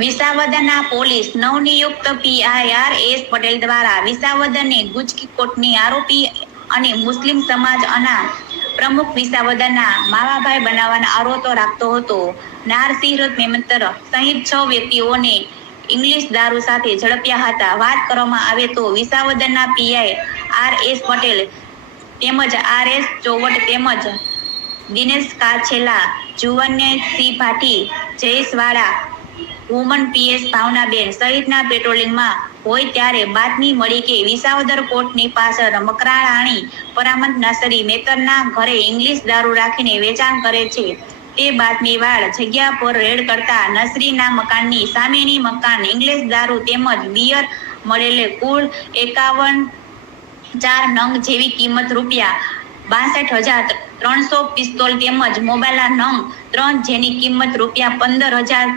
વિસાવદરના police નવનિયુક્ત PIRS Patel દ્વારા વિસાવદરની ગુજકોટની આરોપી અને મુસ્લિમ સમાજના પ્રમુખ વિસાવદરના માવાભાઈ બનાવવાનો આરોપ રાખતો હતો. નારસિંહ મેમતર સહિત 6 વ્યક્તિઓને ઇંગ્લિશ દારૂ સાથે ઝડપ્યા હતા. વાત કરવામાં આવે તો વિસાવદરના PIRS પટેલ તેમજ RS ચોવટ તેમજ દિનેશ કાછેલા, જુવનસિંહ ભાટી, જયેશ વાળા, વુમન PS ભાવનાબેન સહિતના પેટ્રોલિંગમાં હોય ત્યારે બાતમી મળી કે વિસાવદર કોર્ટની પાછળ મકરાણાની પરામત નરસિંહ મેમતરના ઘરે ઇંગ્લિશ દારૂ રાખીને વેચાણ કરે છે. તે બાતમીવાળ જગ્યા પર રેડ કરતા નરસિંહના મકાનની સામેની મકાન ઇંગ્લિશ દારૂ તેમજ બિયર મળેલ કુલ 51,4 નંગ જેવી કિંમત ₹62,300 પિસ્તોલ તેમજ મોબાઈલ નંગ 3 જેની કિંમત ₹15,000